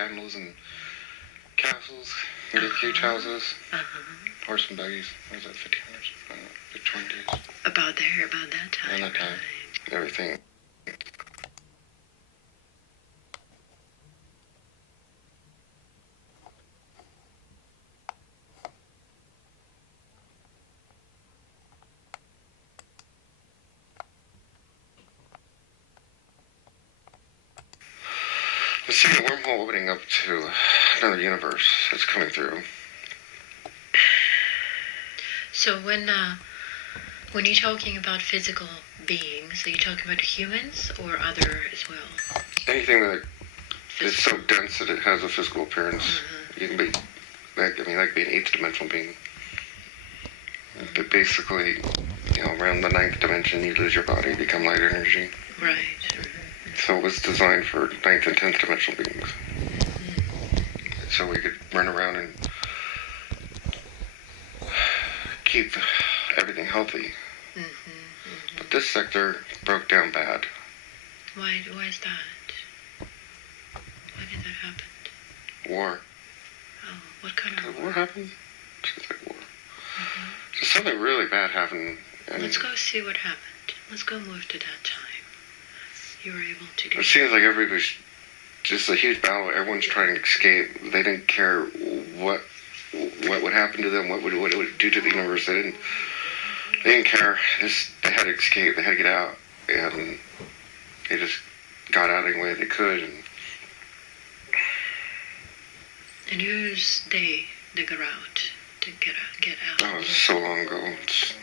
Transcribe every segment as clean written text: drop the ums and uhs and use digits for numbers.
candles and castles, and get huge houses, horse and buggies. What was that, 1500s? Victorian days. About that time. And that time, everything. I'm seeing a wormhole opening up to another universe that's coming through. So when you're talking about physical beings, are you talking about humans or other as well? Anything that is so dense that it has a physical appearance, you can be, that could be an eighth dimensional being. But basically, around the ninth dimension, you lose your body, become light energy. Right. So it was designed for ninth and 10th dimensional beings. So we could run around and keep everything healthy. But this sector broke down bad. Why is that? Why did that happen? War. Oh, what kind of war? War happened? Seems like war. So something really bad happened. Let's go see what happened. Let's go move to that time. You were able to do it. Seems like everybody was just a huge battle. Everyone's trying to escape. They didn't care what would happen to them, what it would do to the universe. They didn't care. They had to escape. They had to get out, and they just got out any way they could. And who's they got out to get out? Oh, it was so long ago. It's,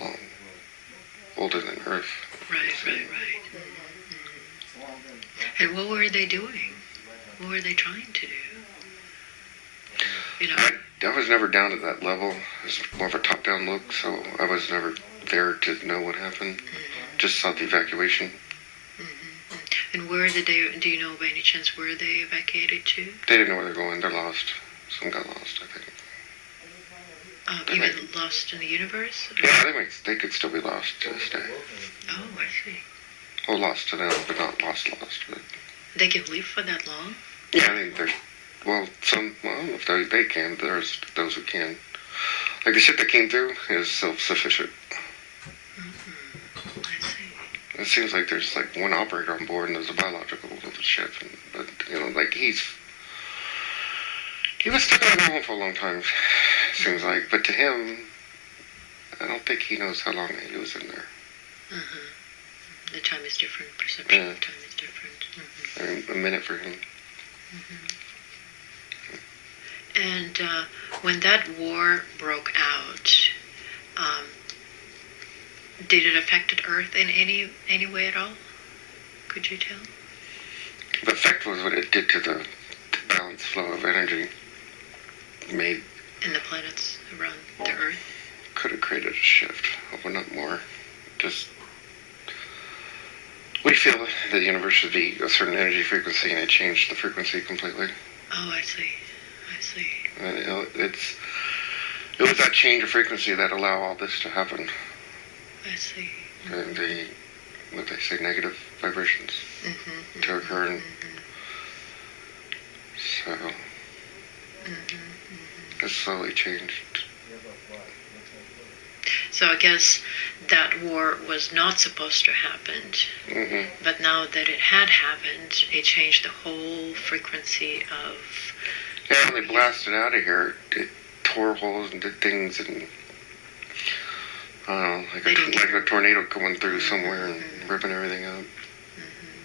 long, older than Earth. Right. And what were they doing? What were they trying to do? I was never down at that level. It was more of a top-down look, so I was never there to know what happened. Just saw the evacuation. And where did they, do you know by any chance where they evacuated to? They didn't know where they're going. They're lost. Some got lost, I think. Even lost in the universe? Yeah, they could still be lost to this day. Oh, I see. Well, lost to them, but not lost. But they can live for that long? Yeah, I think there's, I don't know if they can, there's those who can. Like the ship that came through is self-sufficient. I see. It seems like there's like one operator on board and there's a biological of the ship. But, he was stuck on home for a long time, seems like. But to him, I don't think he knows how long he was in there. The time is different. Perception of time is different. A minute for him. And when that war broke out, did it affect Earth in any way at all? Could you tell? The effect was what it did to the balanced flow of energy. Made in the planets around the Earth. Could have created a shift, but not more. Just we feel that the universe should be a certain energy frequency, and it changed the frequency completely. Oh, I see. And it was that change of frequency that allowed all this to happen. I see. And what they say, negative vibrations to occur, and so it slowly changed. So I guess that war was not supposed to happen, but now that it had happened, it changed the whole frequency of... Yeah, when they blasted out of here, it tore holes and did things, and like a tornado going through somewhere and ripping everything up.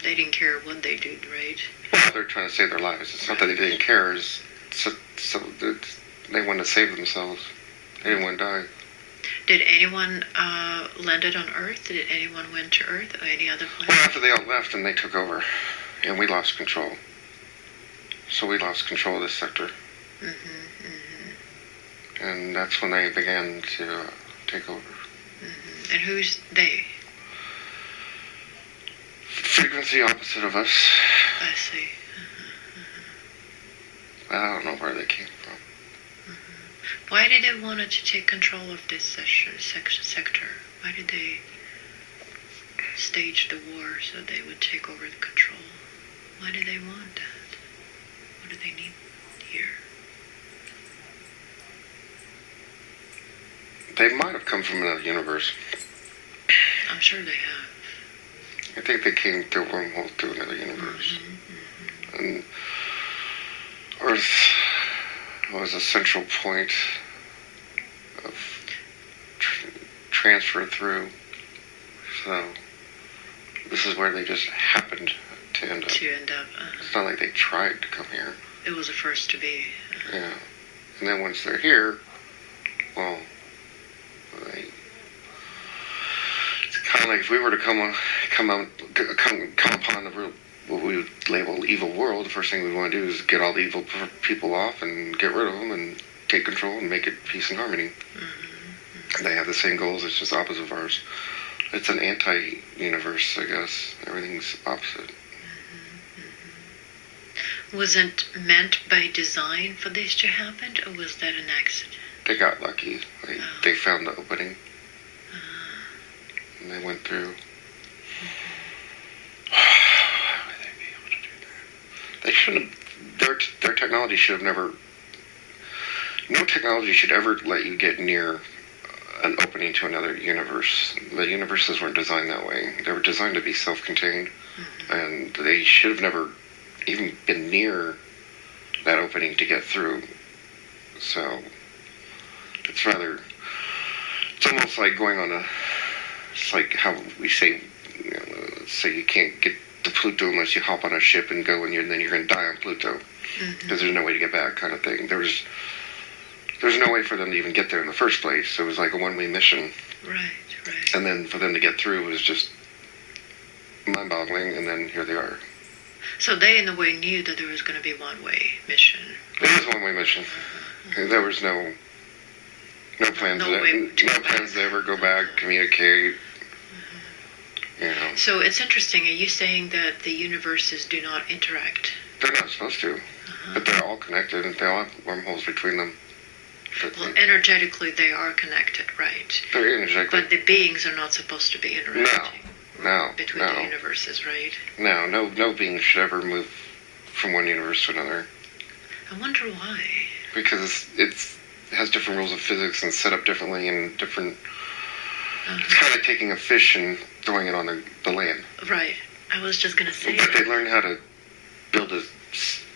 They didn't care what they did, right? Well, they're trying to save their lives. It's not that they didn't care. It's they wanted to save themselves. They didn't want to die. Did anyone landed on Earth? Did anyone went to Earth or any other planet? Well, after they all left and they took over, and we lost control. So we lost control of this sector. And that's when they began to take over. And who's they? Frequency opposite of us. I see. I don't know where they came from. Why did they want to take control of this sector? Why did they... stage the war so they would take over the control. Why do they want that? What do they need here? They might have come from another universe. I'm sure they have. I think they came through wormhole to another universe. And Earth was a central point of transfer through. So this is where they just happened to end up. It's not like they tried to come here. It was the first to be. Yeah. And then once they're here, well, it's kind of like if we were to come upon what we would label evil world, the first thing we want to do is get all the evil people off and get rid of them and take control and make it peace and harmony. They have the same goals, it's just opposite of ours. It's an anti-universe, I guess. Everything's opposite. Was it meant by design for this to happen, or was that an accident? They got lucky. They found the opening. And they went through. Why would they be able to do that? They shouldn't have. Their technology should have never. No technology should ever let you get near an opening to another universe. The universes weren't designed that way. They were designed to be self-contained, and they should have never even been near that opening to get through. So it's almost like going on it's like how we say, say you can't get to Pluto unless you hop on a ship and go, and then you're going to die on Pluto, because there's no way to get back, kind of thing. There's no way for them to even get there in the first place. It was like a one-way mission. Right. And then for them to get through was just mind-boggling, and then here they are. So they, in a way, knew that there was going to be one-way mission. It was a one-way mission. There was no plans. No plans to ever go back, communicate. So it's interesting. Are you saying that the universes do not interact? They're not supposed to, but they're all connected, and they all have wormholes between them. Well, energetically, they are connected, right? They're energetically. But the beings are not supposed to be interacting. No. Between the universes, right? No being should ever move from one universe to another. I wonder why. Because it has different rules of physics and set up differently and different. It's kind of taking a fish and throwing it on the land. Right. I was just gonna say. But they learned how to build a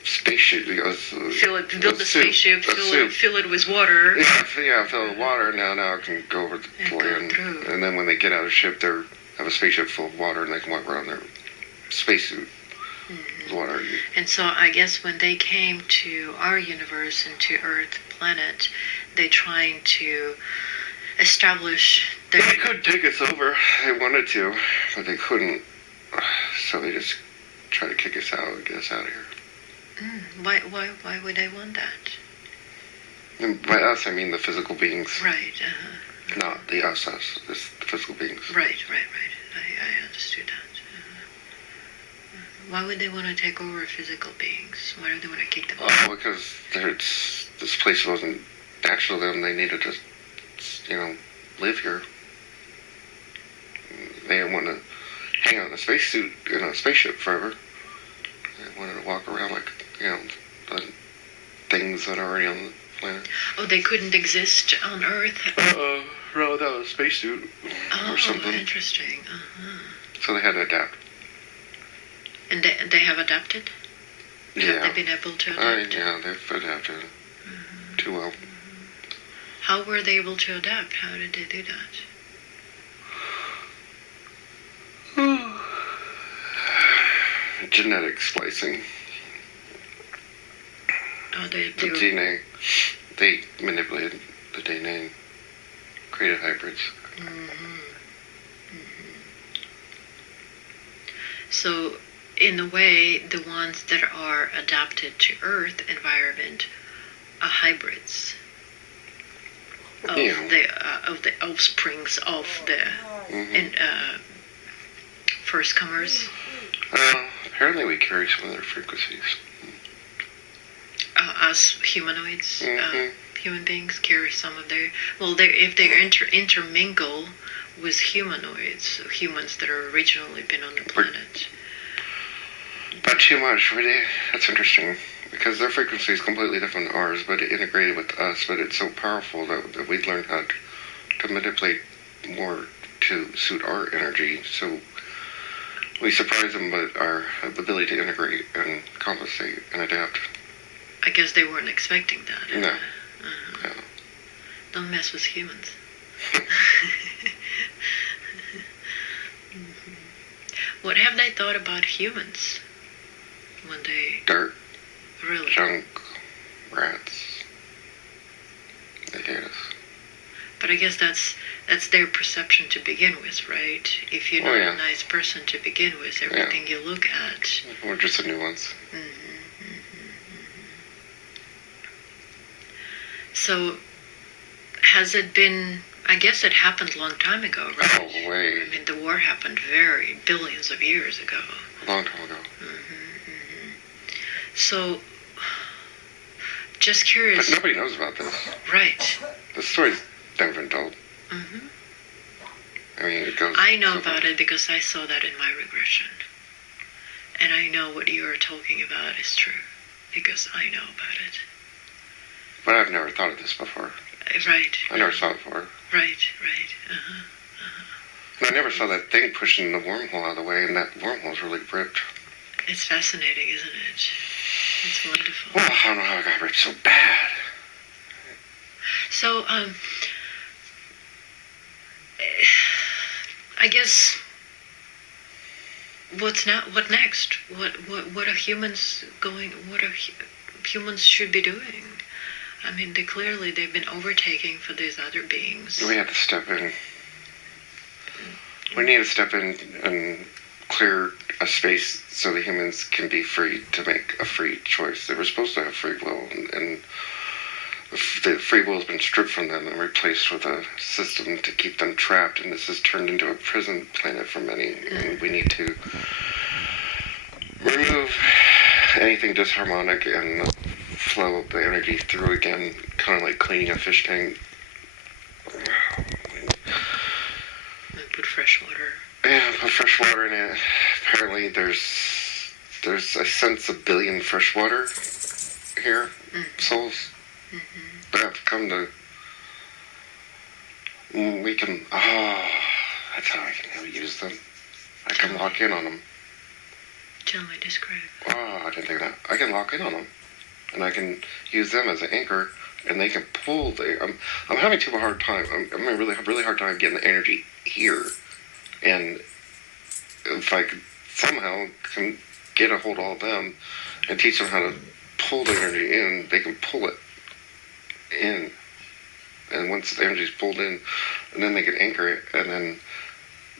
spaceship. Build the spaceship. Fill it with water. Yeah. Fill it with water. Now it can go over the land. And then when they get out of the ship, they have a spaceship full of water, and they can walk around their spacesuit with water. And so I guess when they came to our universe and to Earth planet, they trying to establish their... They could take us over. They wanted to, but they couldn't. So they just try to kick us out and get us out of here. Why would they want that? And by us, I mean the physical beings. Right. Not the us, the physical beings. Right. I understood that. Why would they want to take over physical beings? Why do they want to kick them out? Oh, because this place wasn't natural to them. They needed to, live here. They didn't want to hang out in a spacesuit, in a spaceship forever. They wanted to walk around like, the things that are already on the planet. Oh, they couldn't exist on Earth? No, without a spacesuit or something. Oh, interesting. So they had to adapt. And they have adapted? Yeah. Have they been able to adapt? Yeah, they've adapted too well. How were they able to adapt? How did they do that? Genetic splicing. Oh, the DNA. They manipulated the DNA, created hybrids. So, in a way, the ones that are adapted to Earth environment are hybrids of the offsprings of the first comers. Apparently, we carry some of their frequencies. Us humanoids, human beings carry some of their. Well, if they intermingle with humanoids, humans that are originally been on the planet. Not too much, really. That's interesting. Because their frequency is completely different than ours, but it integrated with us, but it's so powerful that we've learned how to manipulate more to suit our energy. So we surprise them with our ability to integrate and compensate and adapt. I guess they weren't expecting that. No. Uh-huh. No. Don't mess with humans. What have they thought about humans when they... Dirt, Really? junk, rats. They hate us. But I guess that's their perception to begin with, right? If you're not Oh, yeah. a nice person to begin with, everything you look at... We're just the new ones. So, has it been... I guess it happened a long time ago, right? Oh, way. I mean, the war happened billions of years ago. A long time ago. So, just curious... But nobody knows about this. Right. The story's never been told. I mean, it goes... I know about it because I saw that in my regression. And I know what you are talking about is true. Because I know about it. But I've never thought of this before. Right. I never saw it before. Right. And I never saw that thing pushing the wormhole out of the way, and that wormhole's really ripped. It's fascinating, isn't it? It's wonderful. Well, I don't know how it got ripped so bad. So, I guess, what next? What are humans humans should be doing? I mean, they've been overtaking for these other beings. We have to step in. We need to step in and clear a space so the humans can be free to make a free choice. They were supposed to have free will, and the free will has been stripped from them and replaced with a system to keep them trapped, and this has turned into a prison planet for many, and we need to remove anything disharmonic and flow the energy through again, kind of like cleaning a fish tank. And put fresh water. Yeah, put fresh water in it. Apparently there's I sense 1 billion freshwater here, souls that have come to... We can... that's how I can use them. I can lock in on them. Tell me, describe. I didn't think of that. I can lock in on them. And I can use them as an anchor, and they can pull I'm having a hard time. I'm having a really hard time getting the energy here. And if I could somehow can get a hold of all of them and teach them how to pull the energy in, they can pull it in. And once the energy is pulled in, and then they can anchor it, and then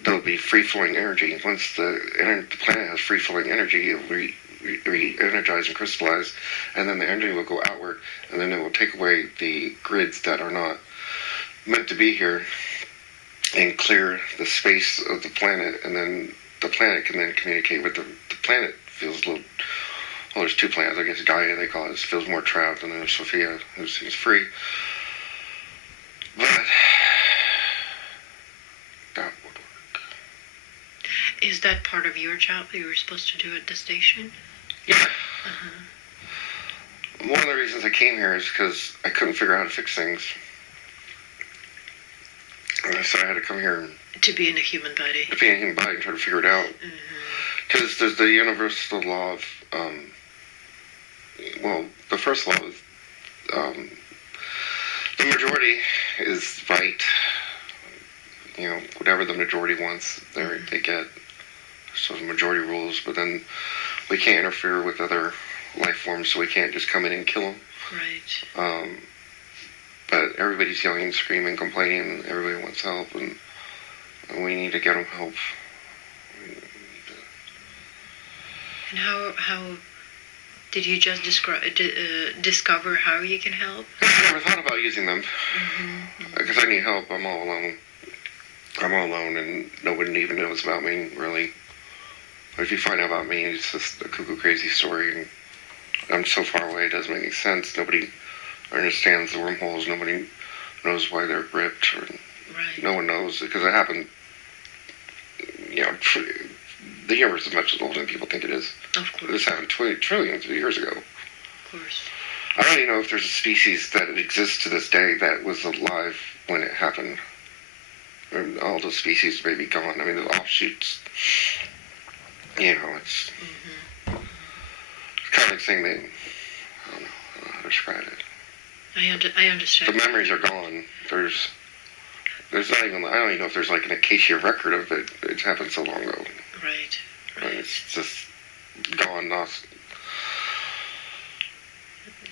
there'll be free-flowing energy. Once the planet has free-flowing energy, it will re-energize and crystallize, and then the energy will go outward, and then it will take away the grids that are not meant to be here and clear the space of the planet, and then the planet can then communicate with the planet. Feels a little... Well, there's 2 planets. I guess Gaia, they call it, feels more trapped, and then there's Sophia, who seems free. But that would work. Is that part of your job that you were supposed to do at the station? Yeah. One of the reasons I came here is because I couldn't figure out how to fix things. And so I had to come here To be in a human body. to be in a human body and try to figure it out. Because there's the universal law of, the first law is the majority is right. You know, whatever the majority wants, they get. So the majority rules, but then we can't interfere with other life forms, so we can't just come in and kill them. Right. But everybody's yelling and screaming, complaining, and everybody wants help, and we need to get them help. And how did you just discover how you can help? I never thought about using them, because I need help. I'm all alone, and nobody even knows about me, really. If you find out about me, it's just a cuckoo crazy story, and I'm so far away, it doesn't make any sense. Nobody understands the wormholes. Nobody knows why they're ripped. Right. No one knows because it happened. You know, the universe is much older than people think it is. Of course. This happened trillions of years ago. Of course. I don't even know if there's a species that exists to this day that was alive when it happened. And all those species may be gone. I mean, the offshoots. You know, it's kind of like saying they. I don't know how to describe it. I understand. The memories are gone. There's not even. I don't even know if there's like an acacia record of it. It's happened so long ago. Right. And it's just gone, lost.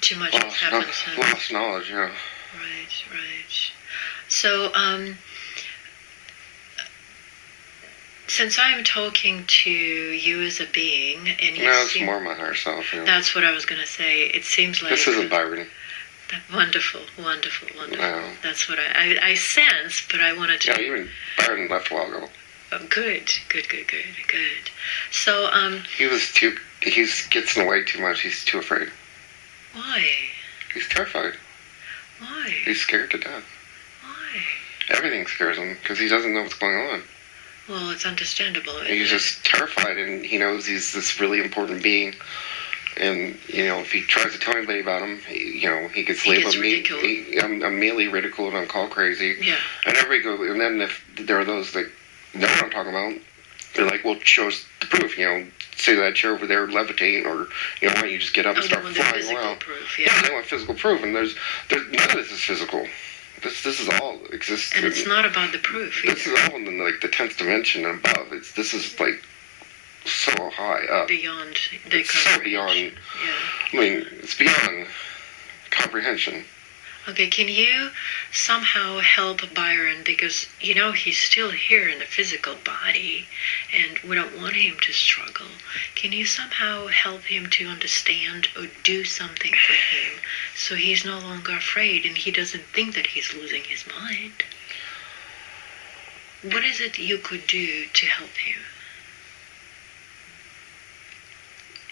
Too much has happened. Lost knowledge, yeah. Right. So, since I'm talking to you as a being, and you no, it's more my higher self. Yeah. That's what I was going to say. It seems like this isn't Byron. Wonderful. No. That's what I sense, but I wanted to. Yeah, even Byron left a while ago. Oh, good. So, He gets in the way too much. He's too afraid. Why? He's terrified. Why? He's scared to death. Why? Everything scares him because he doesn't know what's going on. Well, it's understandable. He's just terrified, and he knows he's this really important being. And, you know, if he tries to tell anybody about him, he gets labeled immediately ridiculed and called crazy. Yeah. And everybody goes, and then if there are those that know what I'm talking about, they're like, well, show us the proof, say that chair over there levitating, or, why don't you just get up and start flying around. Proof, yeah, they want physical proof, and there's none of this is physical. This is all exists. And it's not about the proof either. This is all in, like, the 10th dimension and above. This is, like, so high up. Beyond the it's so beyond. Yeah. I mean, it's beyond comprehension. Okay, can you somehow help Byron, because he's still here in the physical body, and we don't want him to struggle. Can you somehow help him to understand or do something for him so he's no longer afraid and he doesn't think that he's losing his mind? What is it you could do to help him?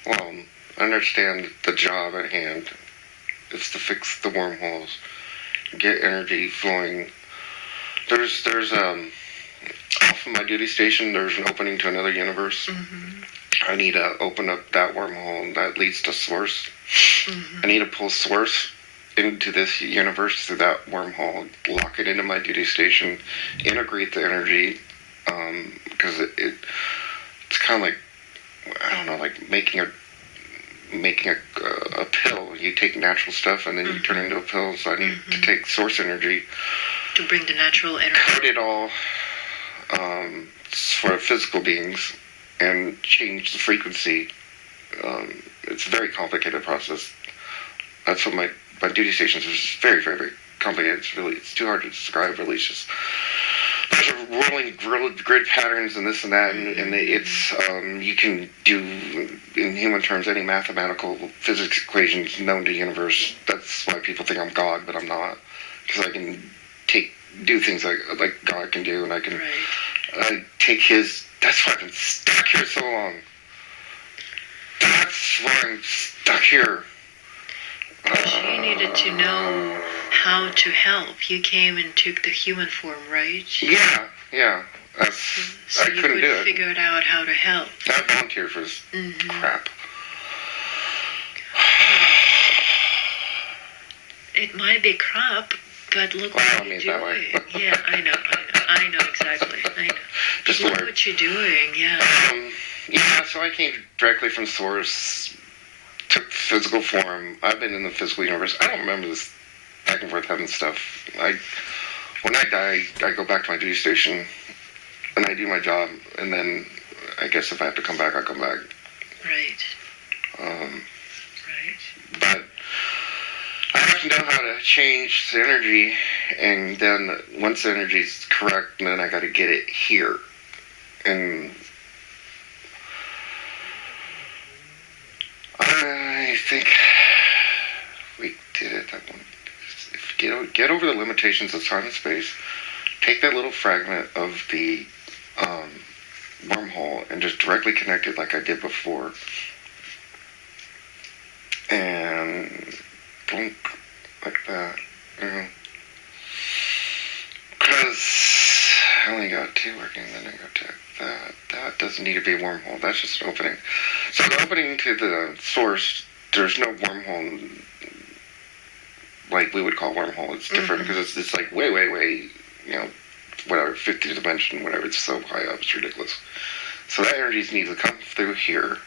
Well, understand the job at hand. It's to fix the wormholes, get energy flowing. There's off of my duty station, there's an opening to another universe. I need to open up that wormhole that leads to Source. I need to pull Source into this universe through that wormhole, lock it into my duty station, integrate the energy, because it's kind of like, I don't know, like making a pill. You take natural stuff and then you turn it into a pill. So I need to take source energy to bring the natural energy, code it all for physical beings, and change the frequency. It's a very complicated process. That's what my duty stations is very, very, very complicated. It's too hard to describe. Really, it's just there's a rolling grid patterns and this and that, and it's you can do in human terms any mathematical physics equations known to the universe. That's why people think I'm God, but I'm not, because I can do things like God can do, and I can take his. That's why I've been stuck here so long. That's why I'm stuck here. You needed to know how to help. You came and took the human form, right? Yeah. So I couldn't do it. You could figure out how to help. I volunteered for this crap. It might be crap, but look what you're doing. Yeah, I know exactly. I know. Just look what you're doing. Yeah. So I came directly from Source, took physical form. I've been in the physical universe. I don't remember this back and forth heaven stuff. When I die, I go back to my duty station, and I do my job, and then I guess if I have to come back, I'll come back. Right. But I have to know how to change the energy, and then once the energy's correct, then I got to get it here. And I think we did it. Get over the limitations of time and space. Take that little fragment of the wormhole and just directly connect it like I did before. And blink like that. Because I only got 2 working, then I go check that. That doesn't need to be a wormhole. That's just an opening. So the opening to the source, there's no wormhole like we would call wormhole. It's different because it's like way, whatever, 50th dimension, whatever. It's so high up, it's ridiculous. So that energy needs to come through here.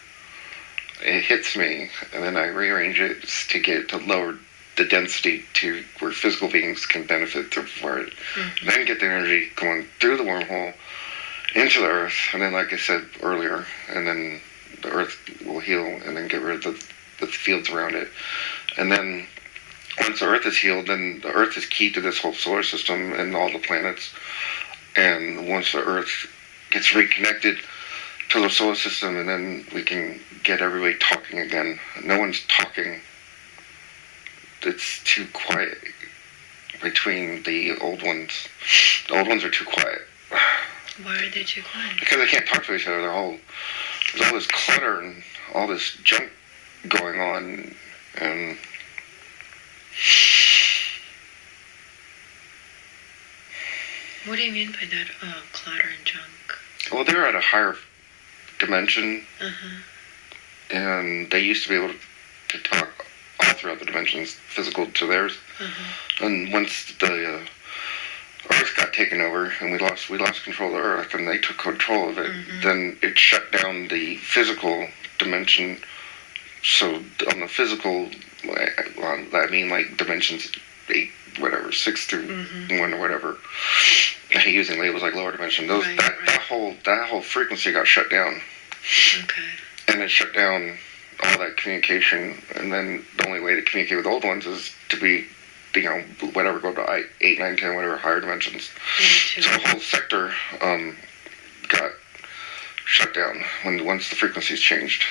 It hits me, and then I rearrange it to get to lower the density to where physical beings can benefit for it. Then get the energy going through the wormhole into the earth, and then, like I said earlier, and then the earth will heal, and then get rid of the fields around it. And then once the earth is healed, then the earth is key to this whole solar system and all the planets. And once the earth gets reconnected to the solar system, and then we can get everybody talking again. No one's talking. It's too quiet between the old ones. The old ones are too quiet. Why are they too quiet? Because they can't talk to each other. There's all this clutter and all this junk going on, and what do you mean by that, clutter and junk? well, they're at a higher dimension, and they used to be able to talk all throughout the dimensions, physical to theirs. And once the Earth got taken over, and we lost control of the Earth, and they took control of it, then it shut down the physical dimension. So on the physical, I mean like dimensions 8, whatever, 6 through 1 or whatever. Using labels like lower dimension, that whole frequency got shut down. Okay. And it shut down all that communication, and then the only way to communicate with old ones is to be, whatever, go to 8, 9, 10, whatever, higher dimensions. So the whole sector got shut down once the frequencies changed.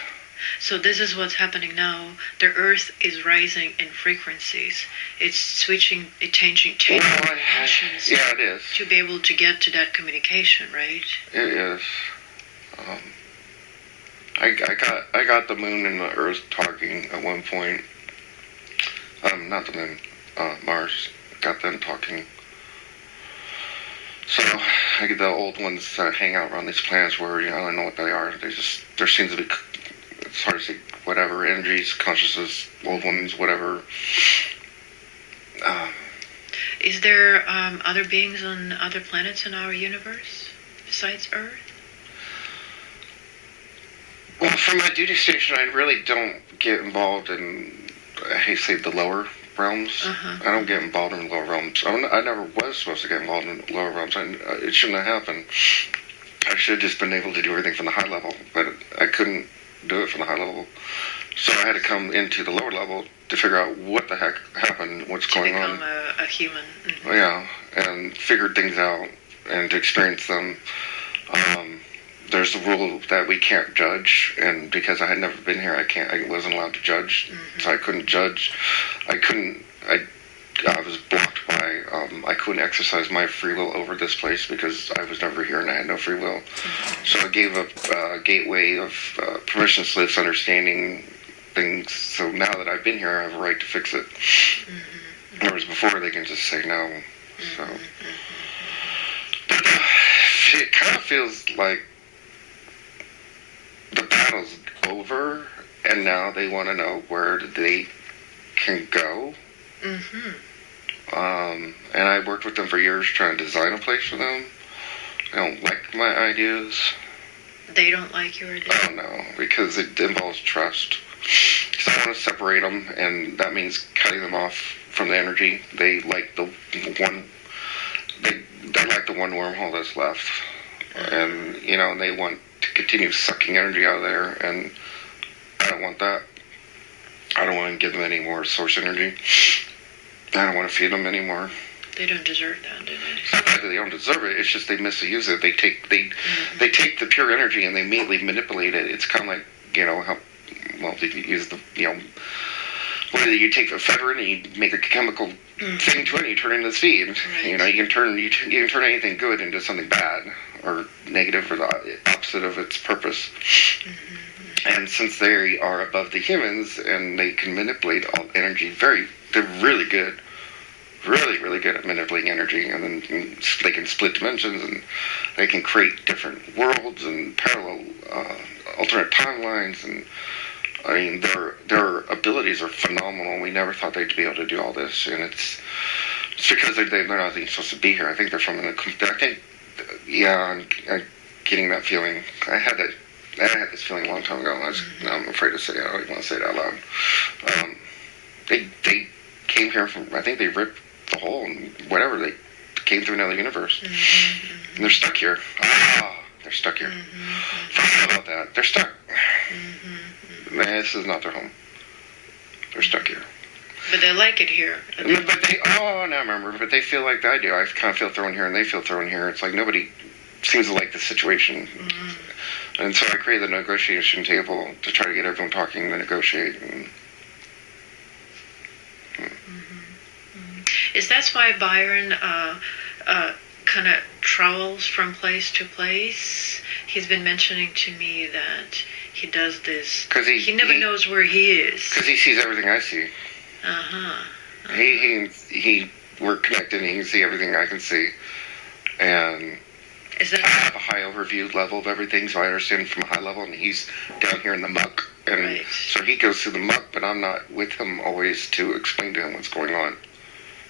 So this is what's happening now. The Earth is rising in frequencies. It's switching, changing dimensions. Yeah, it is. To be able to get to that communication, right? It is. I got the moon and the Earth talking at one point. Not the moon, Mars. Got them talking. So I get the old ones that hang out around these planets where I don't know what they are. There seems to be, it's hard to say, whatever, energies, consciousness, old ones, whatever. Is there other beings on other planets in our universe besides Earth? Well, from my duty station, I really don't get involved in, I hate to say, the lower realms. I don't get involved in lower realms. I never was supposed to get involved in lower realms. It shouldn't have happened. I should have just been able to do everything from the high level, but I couldn't do it from the high level. So I had to come into the lower level to figure out what the heck happened, what's going on. To become a human. Yeah, and figure things out and to experience them. There's the rule that we can't judge, and because I had never been here, I wasn't allowed to judge, so I couldn't judge. I was blocked by, I couldn't exercise my free will over this place because I was never here and I had no free will. So I gave up a gateway of permission slips, understanding things, so now that I've been here, I have a right to fix it. Whereas before, they can just say no. So, but it kind of feels like the battle's over, and now they want to know where they can go. And I worked with them for years trying to design a place for them. They don't like my ideas. They don't like your ideas? Oh, no, because it involves trust. So I want to separate them, and that means cutting them off from the energy. They like the one. They like the one wormhole that's left, and they want to continue sucking energy out of there, and I don't want that. I don't want to give them any more source energy. I don't want to feed them anymore. They don't deserve that, do they? It's not that they don't deserve it. It's just they misuse it. They take the pure energy and they immediately manipulate it. It's kind of like how you use the whether you take ephedrine and you make a chemical thing to it and you turn it into speed. Right. You can turn anything good into something bad or negative or the opposite of its purpose. And since they are above the humans and they can manipulate all energy, they're really good really, really good at manipulating energy, and then they can split dimensions, and they can create different worlds and parallel, alternate timelines, and I mean, their abilities are phenomenal. We never thought they'd be able to do all this, and it's because they're not even supposed to be here. I think they're from I think, yeah, I'm getting that feeling. I had this feeling a long time ago. Now I'm afraid to say it. I don't even want to say it out loud. They came here from, I think they ripped the hole and whatever. They came through another universe. And they're stuck here. They're stuck here. Forget about that. They're stuck. Man, this is not their home. They're stuck here. But they like it here. But they, now I remember, but they feel like I do. I kind of feel thrown here, and they feel thrown here. It's like nobody seems to like the situation. And so I created the negotiation table to try to get everyone talking and negotiate. And, Is that why Byron kind of travels from place to place? He's been mentioning to me that he does this. Because he never knows where he is. Because he sees everything I see. We're connected, and he can see everything I can see. And I have a high overview level of everything, so I understand from a high level, and he's down here in the muck. And so he goes through the muck, but I'm not with him always to explain to him what's going on.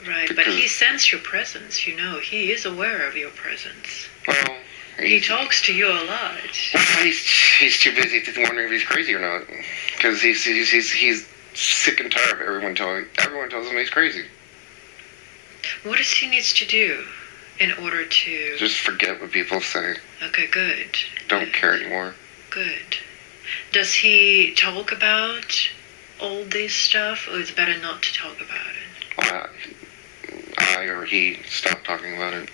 Right, but he senses your presence, you know. He is aware of your presence. Well, he talks to you a lot. Well, he's too busy wondering if he's crazy or not. Because he's sick and tired of everyone tells him he's crazy. What does he needs to do in order to... Just forget what people say. Okay, good. Don't care anymore. Good. Does he talk about all this stuff, or is it better not to talk about it? I or he stopped talking about it.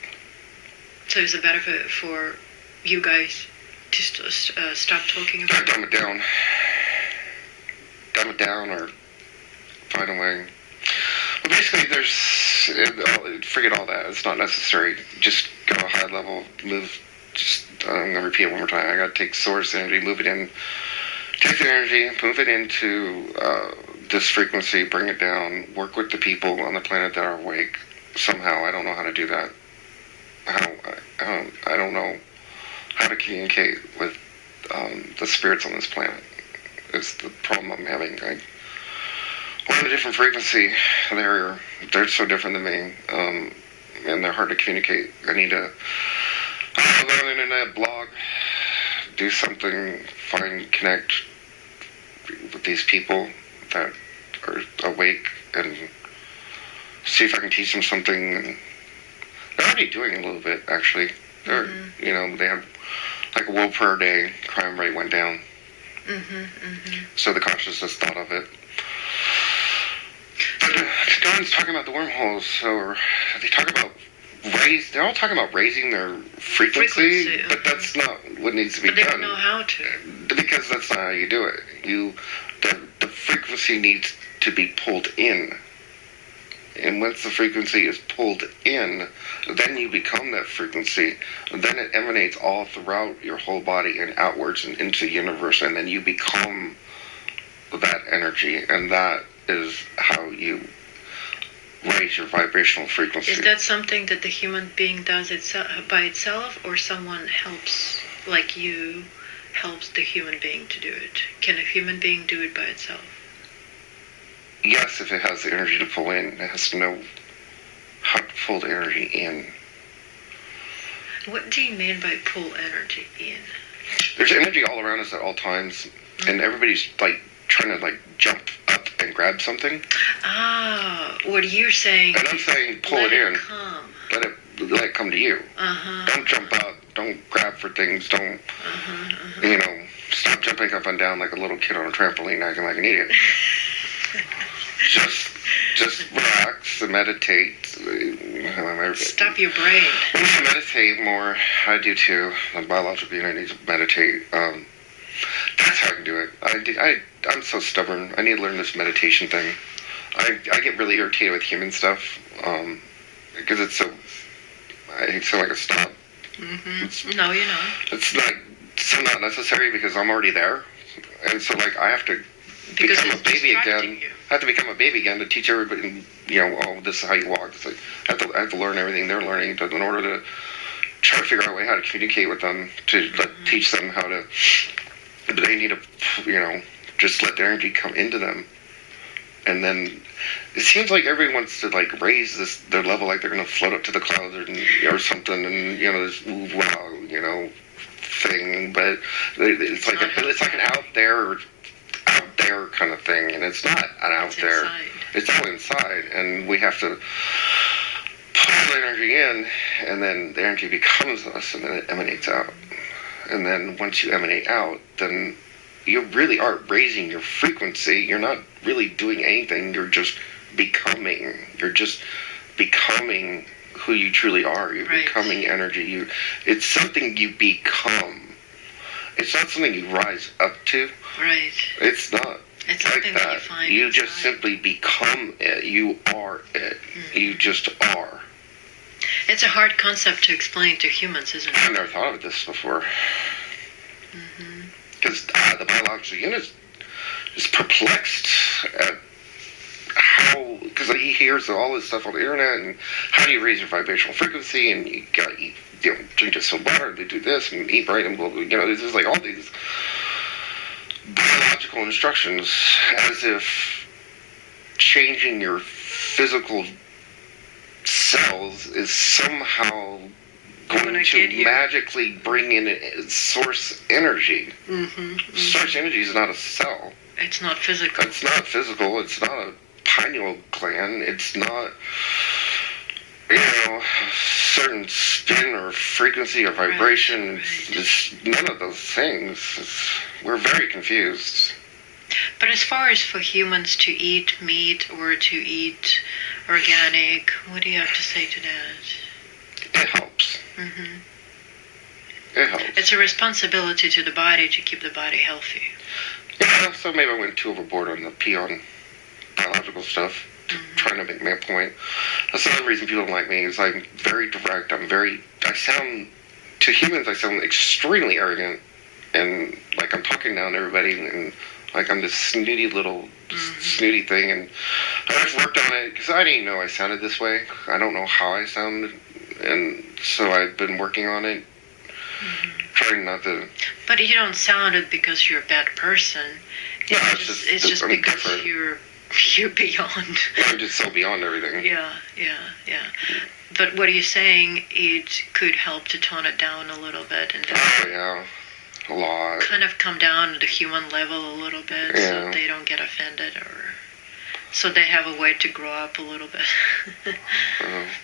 So is it better for you guys to stop talking about it? Dumb it down. Dumb it down or find a way. But basically, forget all that. It's not necessary. Just go to a high level, move. I'm going to repeat it one more time. I got to take source energy, move it in. Take the energy, move it into this frequency, bring it down, work with the people on the planet that are awake. Somehow, I don't know how to do that. I don't know how to communicate with the spirits on this planet. It's the problem I'm having. We're on a different frequency. They're so different than me, and they're hard to communicate. I need to go on the internet, blog, do something, connect with these people that are awake, and see if I can teach them something. And they're already doing a little bit, actually. They're, they have like a World Prayer Day. Crime rate went down. So the consciousness thought of it. But Don's talking about the wormholes, or they talk about they're all talking about raising their frequency, but that's not what needs to be done. But they don't know how to. Because that's not how you do it. The frequency needs to be pulled in. And once the frequency is pulled in, then you become that frequency. Then it emanates all throughout your whole body and outwards and into the universe, and then you become that energy, and that is how you raise your vibrational frequency. Is that something that the human being does by itself, or someone helps, like you, helps the human being to do it? Can a human being do it by itself? Yes, if it has the energy to pull in. It has to know how to pull the energy in. What do you mean by pull energy in? There's energy all around us at all times, and everybody's trying to jump up and grab something. What you're saying. And I'm saying pull it in. Come. Let it come to you. Don't jump up. Don't grab for things. Don't stop jumping up and down like a little kid on a trampoline acting like an idiot. Just relax and meditate. Stop your brain. We need to meditate more. I do too. The biological unit needs to meditate. That's how I can do it. I'm so stubborn. I need to learn this meditation thing. I get really irritated with human stuff because it's so. I sound like a snob. No, you're not. It's not necessary because I'm already there, and so I have to become a baby again. I have to become a baby again to teach everybody, oh, this is how you walk. It's like I have to learn everything they're learning in order to try to figure out a way how to communicate with them, to teach them how to. They need to, just let the energy come into them, and then it seems like everyone wants to like raise their level, like they're gonna float up to the clouds or something, and this wow, thing, but it's like it's like an out there kind of thing, and it's not an out there. Inside. It's all inside, and we have to pull the energy in, and then the energy becomes us, and then it emanates out. And then once you emanate out, then you really are raising your frequency. You're not really doing anything. You're just becoming. You're just becoming who you truly are. You're becoming energy. It's something you become. It's not something you rise up to. Right. It's not. It's like something that you find You inside. just simply become it. You are it. Mm-hmm. You just are. It's a hard concept to explain to humans, isn't it? I've never thought of this before. Because the biological unit is perplexed at how, because he hears all this stuff on the internet, and how do you raise your vibrational frequency, and you gotta eat, drink just some water, to do this, and eat right, and blah, blah, this is like all these biological instructions, as if changing your physical cells is somehow going to magically bring in source energy. Source energy is not a cell. It's not physical. It's not physical. It's not a pineal gland. It's not, certain spin or frequency or vibration. Right. It's none of those things. We're very confused. But as far as for humans to eat meat or to eat organic, what do you have to say to that? It helps. It helps. It's a responsibility to the body to keep the body healthy. Yeah, so maybe I went too overboard on the peon biological stuff, trying to make my point. That's the other reason people don't like me, is I'm very direct. To humans, I sound extremely arrogant, and like I'm talking down to everybody, and like I'm this snooty little snooty thing, and I've worked on it, because I didn't know I sounded this way. I don't know how I sounded, and so I've been working on it, trying not to... But you don't sound it because you're a bad person. It's just because different. You're beyond. I'm just so beyond everything. Yeah. But what are you saying? It could help to tone it down a little bit and Oh, yeah. A lot. kind of come down to the human level a little bit, so they don't get offended, or so they have a way to grow up a little bit. Right.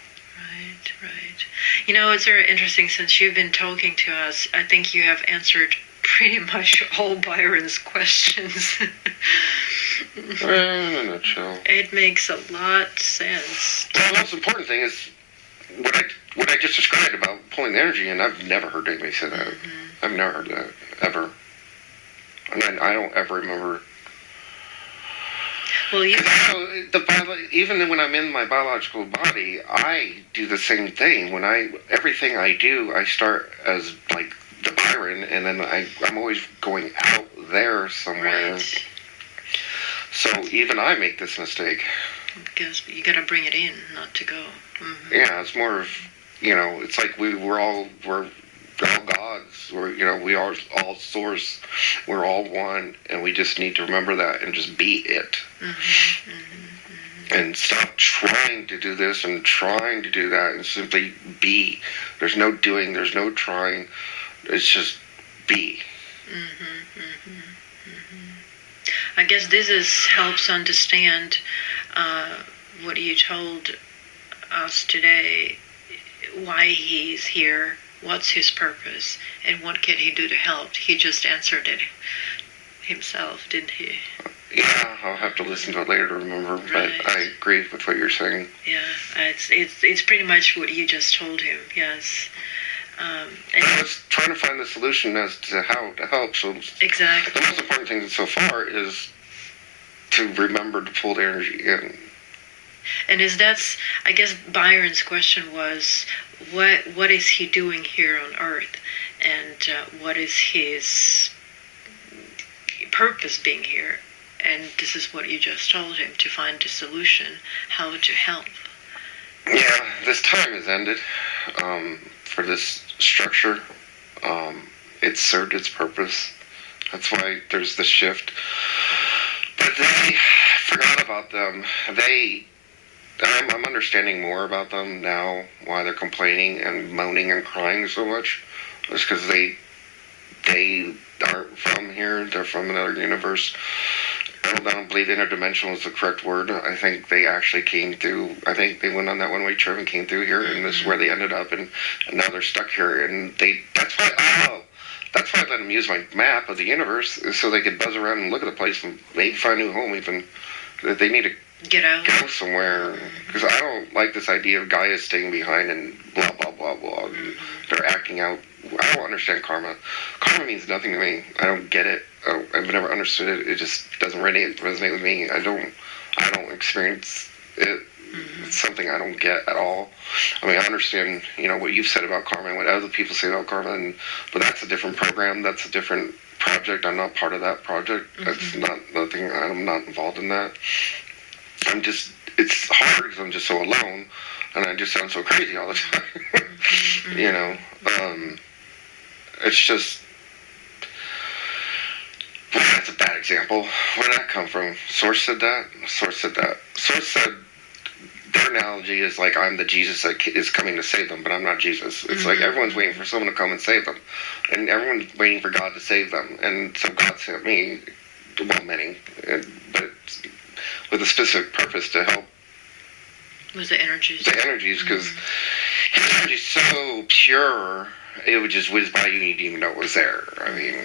It's very interesting, since you've been talking to us, I think you have answered pretty much all Byron's questions. In a nutshell. It makes a lot of sense. Well, the most important thing is what I just described about pulling the energy in. I've never heard anybody say that. I've never heard that, ever. And I don't ever remember. Well, even when I'm in my biological body, I do the same thing. Everything I do, I start as like the Byron, and then I'm always going out there somewhere. Right. So even I make this mistake. Because you gotta bring it in, not to go. Yeah, it's more of, it's like we're all gods. We are all source. We're all one, and we just need to remember that and just be it. And stop trying to do this and trying to do that, and simply be. There's no doing. There's no trying. It's just be. I guess this helps understand what you told us today, why he's here, what's his purpose, and what can he do to help. He just answered it himself, didn't he? Yeah, I'll have to listen to it later to remember, but I agree with what you're saying. Yeah, it's pretty much what you just told him, yes. I was trying to find the solution as to how to help, so exactly. The most important thing so far is to remember to pull the energy in. And I guess Byron's question was, what is he doing here on Earth, and what is his purpose being here? And this is what you just told him, to find a solution, how to help. Yeah, this time has ended for this structure. It served its purpose. That's why there's this shift. But they forgot about them. I'm understanding more about them now, why they're complaining and moaning and crying so much. It's because they aren't from here. They're from another universe. I don't believe interdimensional is the correct word. I think they actually came through. I think they went on that one-way trip and came through here, and this is where they ended up, and now they're stuck here. And that's why I let them use my map of the universe, so they could buzz around and look at the place and maybe find a new home. Even that they need to get out, go somewhere, because I don't like this idea of Gaia staying behind and blah blah blah blah. They're acting out. I don't understand karma. Karma means nothing to me. I don't get it. I've never understood it. It just doesn't resonate with me. I don't experience it. It's something I don't get at all. I mean, I understand, what you've said about karma and what other people say about karma, but that's a different program. That's a different project. I'm not part of that project. That's not nothing. I'm not involved in that. It's hard because I'm just so alone, and I just sound so crazy all the time. It's just, boy, that's a bad example. Where did that come from? Source said that? Source said that. Source said their analogy is like I'm the Jesus that is coming to save them, but I'm not Jesus. It's like everyone's waiting for someone to come and save them, and everyone's waiting for God to save them. And so God sent me, well, many, but with a specific purpose to help. Was the energies? The energies, because his energy is so pure, it would just whiz by you and you didn't even know it was there. I mean,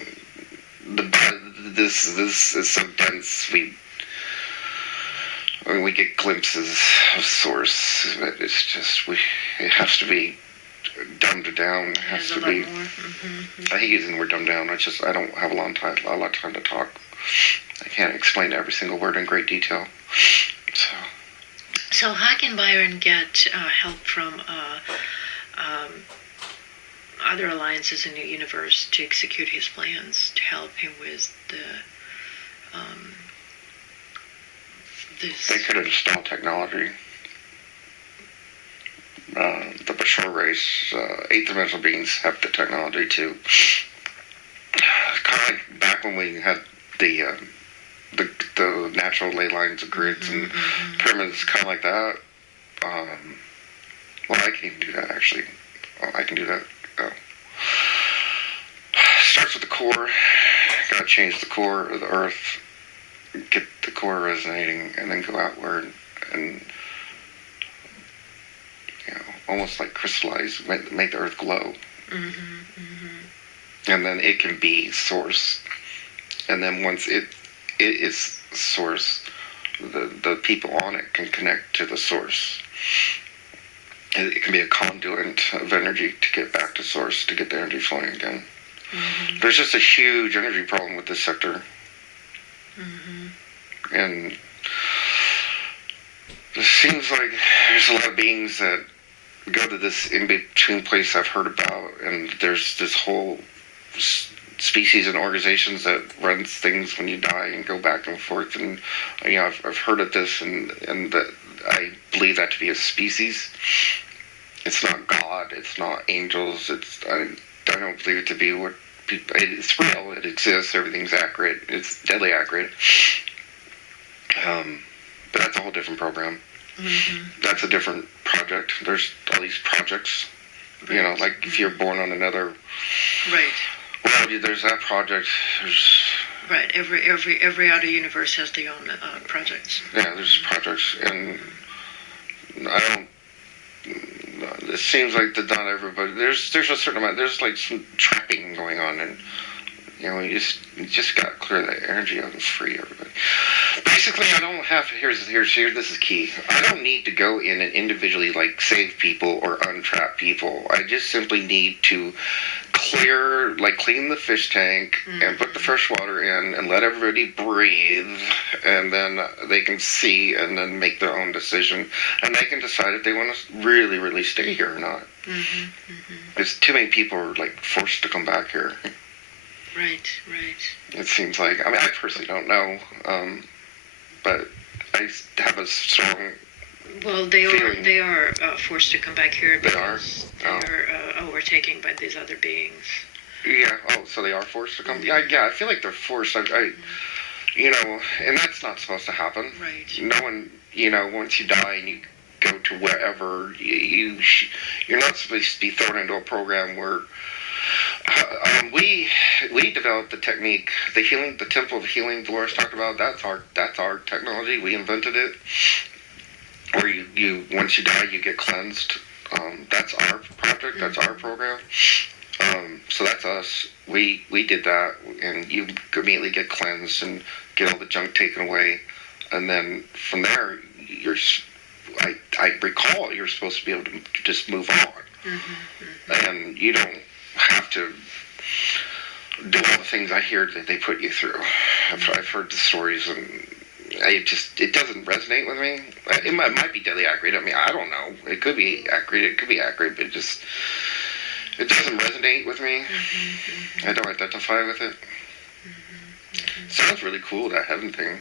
this is so dense. We get glimpses of source, but it's just it has to be dumbed down. It has to be. I hate using the word dumbed down. I don't have a lot of time to talk. I can't explain every single word in great detail. So how can Byron get help from other alliances in the universe to execute his plans, to help him with this? They could install technology. The Bashar race, eighth dimensional beings have the technology to. Kind of like back when we had the natural ley lines of grids and pyramids, kind of like that. Well, I can even do that, actually. I can do that. Starts with the core. Gotta change the core of the earth, get the core resonating, and then go outward and, almost like crystallize, make the earth glow. And then it can be source. And then once it is source, the people on it can connect to the source. It can be a conduit of energy to get back to source, to get the energy flowing again. There's just a huge energy problem with this sector. And it seems like there's a lot of beings that go to this in-between place I've heard about, and there's this whole species and organizations that runs things when you die and go back and forth, and I've heard of this, and that I believe that to be a species. It's not God, it's not angels, I don't believe it to be what people, it's real, it exists, everything's accurate, it's deadly accurate. But that's a whole different program. That's a different project. There's all these projects, like if you're born on another. Right. Well, there's that project. Right. Every other universe has their own projects. Yeah, there's projects, and I don't. It seems like not everybody. There's a certain amount. There's like some trapping going on, and you just got to clear that energy out and free everybody. Basically, I don't have. Here's. This is key. I don't need to go in and individually save people or untrap people. I just simply need to clean the fish tank and put the fresh water in and let everybody breathe, and then they can see and then make their own decision, and they can decide if they want to really, really stay here or not. Because too many people are forced to come back here. Right. It seems like. I mean, I personally don't know, but I have a strong. Well, feeling. they are forced to come back here They are? because they are overtaken by these other beings. Yeah. Oh, so they are forced to come. Yeah. I feel like they're forced. You know, and that's not supposed to happen. Right. No one, once you die and you go to wherever, you're not supposed to be thrown into a program where. We developed the technique, the temple of healing Dolores talked about. That's our technology. We invented it. Or you once you die, you get cleansed. That's our project. That's our program. So that's us. We did that, and you immediately get cleansed and get all the junk taken away, and then from there, I recall you're supposed to be able to just move on, and you don't have to do all the things I hear that they put you through. I've heard the stories, and it doesn't resonate with me. It might be deadly accurate. I mean, I don't know. It could be accurate. But it doesn't resonate with me. I don't identify with it. Sounds really cool, that heaven thing.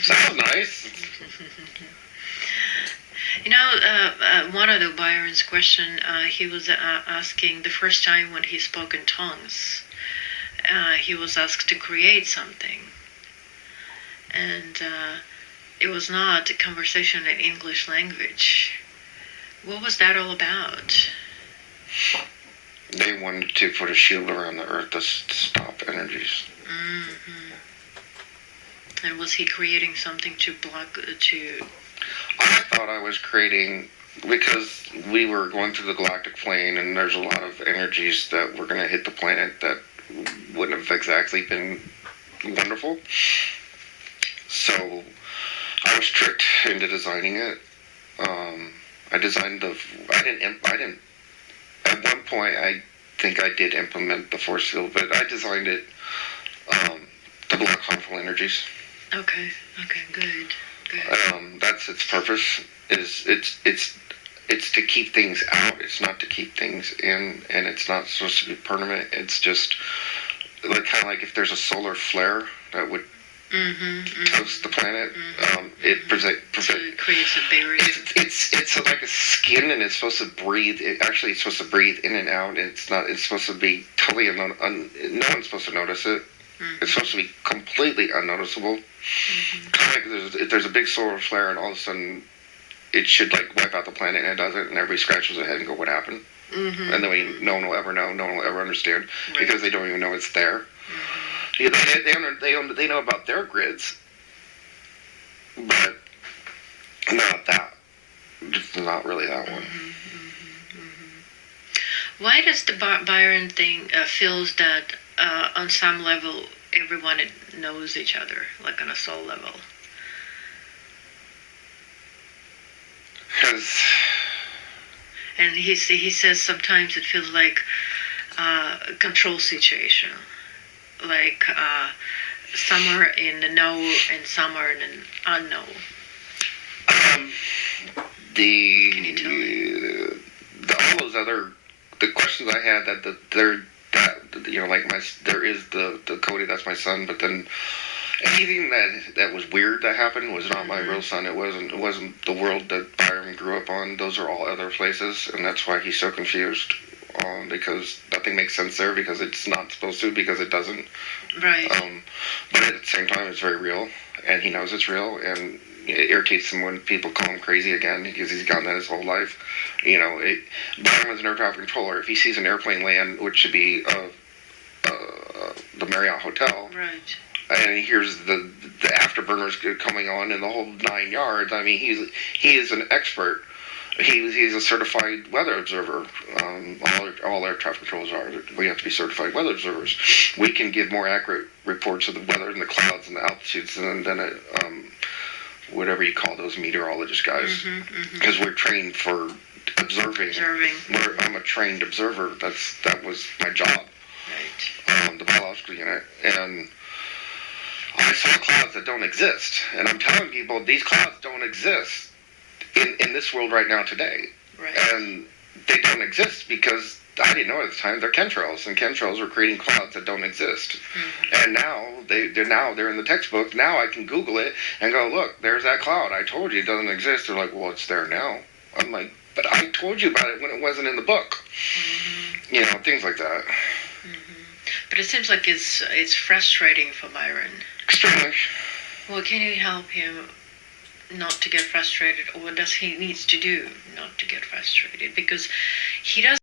Sounds nice. You know, one of the Byron's question, he was asking the first time when he spoke in tongues, he was asked to create something. And it was not a conversation in English language. What was that all about? They wanted to put a shield around the earth to stop energies. And was he creating something to block, I thought I was creating, because we were going through the galactic plane, and there's a lot of energies that were going to hit the planet that wouldn't have exactly been wonderful. So I was tricked into designing it. I designed at one point I think I did implement the force field, but I designed it to block harmful energies. Okay, good. That's its purpose. It's to keep things out. It's not to keep things in, and it's not supposed to be permanent. It's just kind of like if there's a solar flare that would toast the planet. It creates a barrier. It's like a skin, and it's supposed to breathe. It's supposed to breathe in and out. It's not. It's supposed to be totally no one's supposed to notice it. It's supposed to be completely unnoticeable. Kind of like if there's a big solar flare, and all of a sudden it should like wipe out the planet, and it doesn't, and everybody scratches their head and go, "What happened?" And then no one will ever know. No one will ever understand because they don't even know it's there. Yeah, they know about their grids, but not that. It's not really that one. Why does the Byron thing feels that on some level everyone knows each other, like on a soul level? And he says sometimes it feels like a control situation. Like some are in the know and some are in the unknow. Can you tell me? All those other questions I had there is the Cody, that's my son, but then anything that was weird that happened was not my real son. It wasn't the world that Byron grew up on. Those are all other places, and that's why he's so confused. Because nothing makes sense there, because it's not supposed to, because it doesn't. Right. But at the same time, it's very real, and he knows it's real, and it irritates him when people call him crazy again, because he's gotten that his whole life. Byron was an air traffic controller. If he sees an airplane land, which should be the Marriott Hotel, right, and he hears the afterburners coming on and the whole 9 yards, I mean, he is an expert. He's a certified weather observer. All air traffic controllers are. We have to be certified weather observers. We can give more accurate reports of the weather and the clouds and the altitudes than whatever you call those meteorologist guys. Because we're trained for observing. I'm a trained observer. That was my job. Right. The biological unit. And I saw clouds that don't exist. And I'm telling people these clouds don't exist in this world right now today. Right. And they don't exist because I didn't know at the time, they're chemtrails, and chemtrails were creating clouds that don't exist. And now they're in the textbook. Now I can Google it and go, look, there's that cloud. I told you it doesn't exist. They're like, well, it's there now. I'm like, but I told you about it when it wasn't in the book. You know, things like that. But it seems like it's frustrating for Byron. Extremely. Well, can you help him not to get frustrated, or what does he needs to do not to get frustrated? Because he doesn't